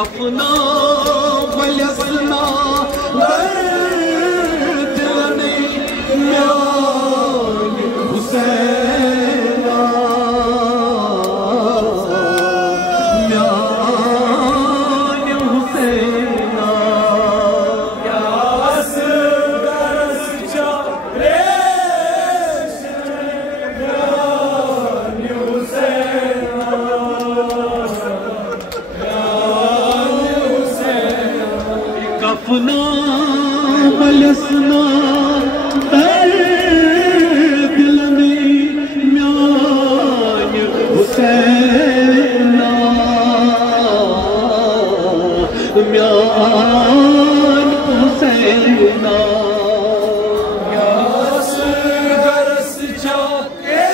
कफना वलसना दिलने म्यान हुसैना म्यान हुसैना क्या असगरस चारे म्यान हुसैना कफना वलसना दिलने म्यान हुसैना म्यान हुसैना गरस चाके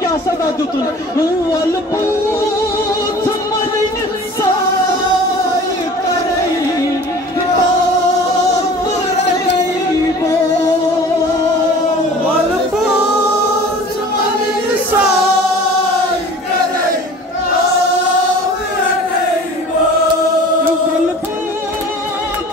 क्या सदा दुतुन वल पूत मलिन साय करई बाप रही बो वल पूत मलिन साय करई बाप रही बो वल पूत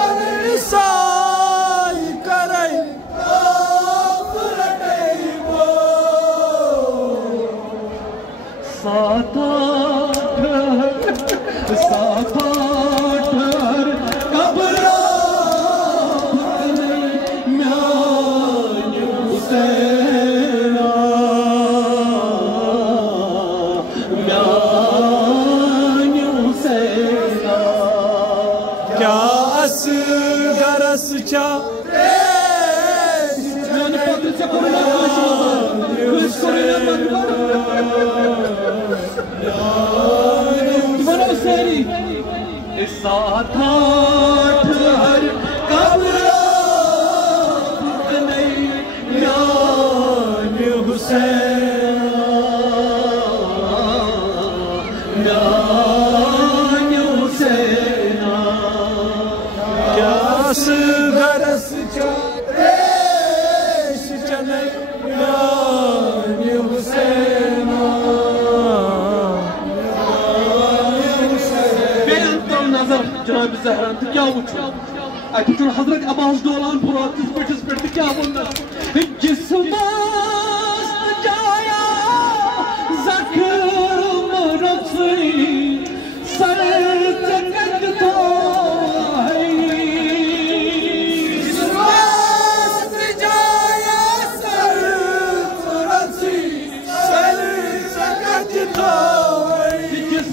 मलिन साय करई साथाठर कबरा म्यान हुसैना म्यान हुसैना क्या असगरस चा साथाठ हर कबरा नहीं म्यान हुसैना म्यान हुसैना क्या असगरस चारेश चने म्यान हुसैना जनाब ज़हरान तो क्या वुचो अतुन हजरत अब्बास डोलान पुरातिस पेटिस पे क्या बोलना जिस मस्त जाया ज़ख्म रफ़ी सर चकत तो है जिस मस्त जाया सर रफ़ी सर चकत तो है जिस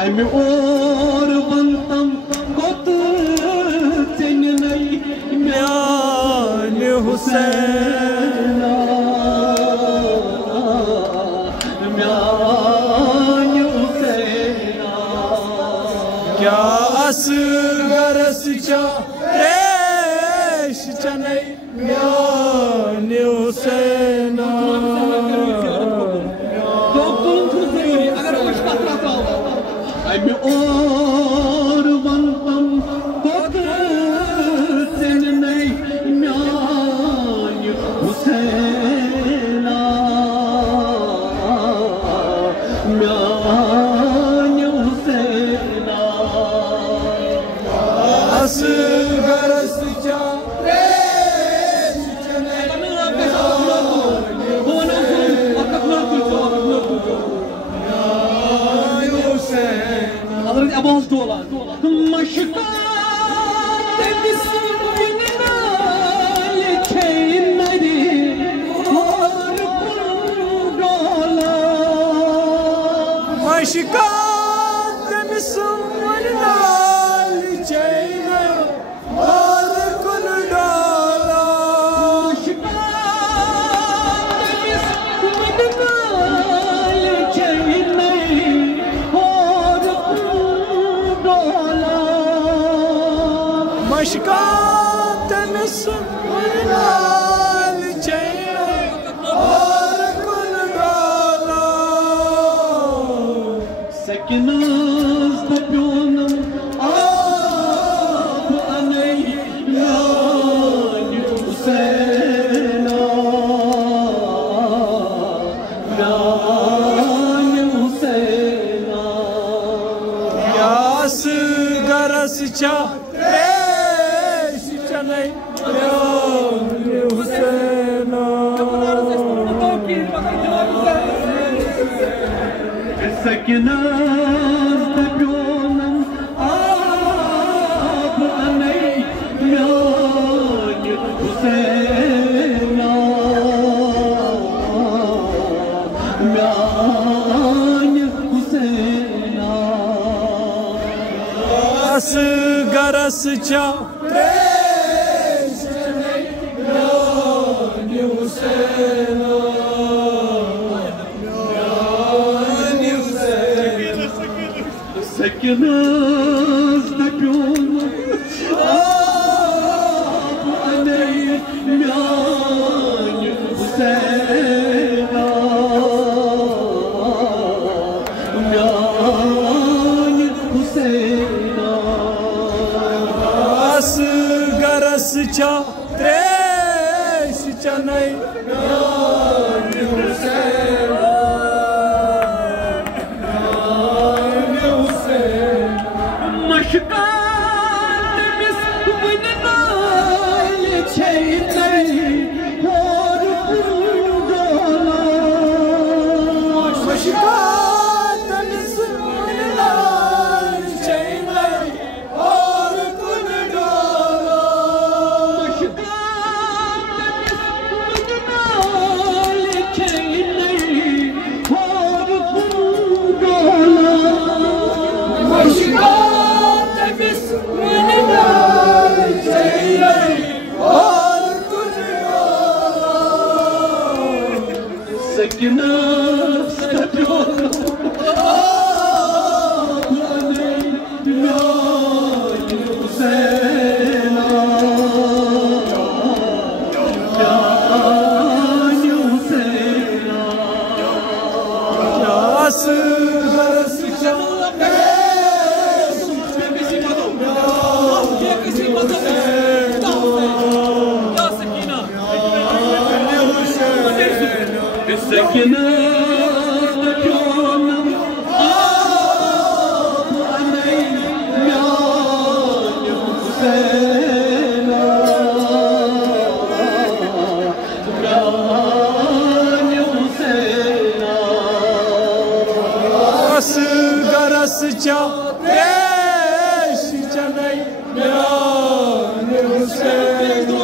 I'm और बनतम कोत चन नहीं म्यान हुसैना म्यान हुसैना क्या असगरस चारेश चने म्यान हुसैना I'm और बनतम कोत चन नहीं म्यान हुसैना म्यान हुसैना असगरस चारेश चने हजरत अब्बास डोलान मशका शिकायत मिसमल नाल चैन और Sekinaz depyonum ab aney myani Hüseyna myani Hüseyna Asgarasça preşeney myani Hüseyna Sekinaz depyonum ab aney myani Hüseyna myani Hüseyna Asgarasça preşeney myani Hüseyna Maşıkatımız vınınay çeyler hor kurdolar Maşıkatımız vınınay çeyler hor kurdolar Maşıkatımız vınınay çeyler hor kurdolar Maşıkatımız Sekinaz depyonum ab aney myani Hüseyna myani Hüseyna Asgarasça Sekinaz depyonum ab aney myani Hüseyna myani Hüseyna Asgarasça preşeney myani Hüseyna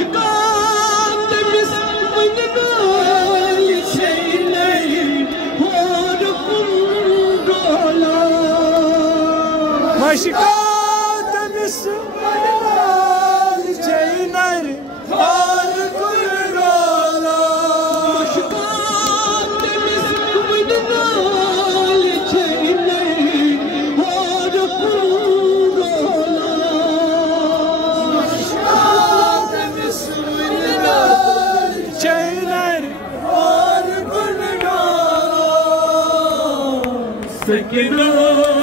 Maşıkatımız vınınay çeyler hor kurdolar Maşıkatımız vınınay çeyler hor kurdolar Maşıkatımız vınınay çeyler hor kurdolar Çeyler hor kurdolar Sekinaz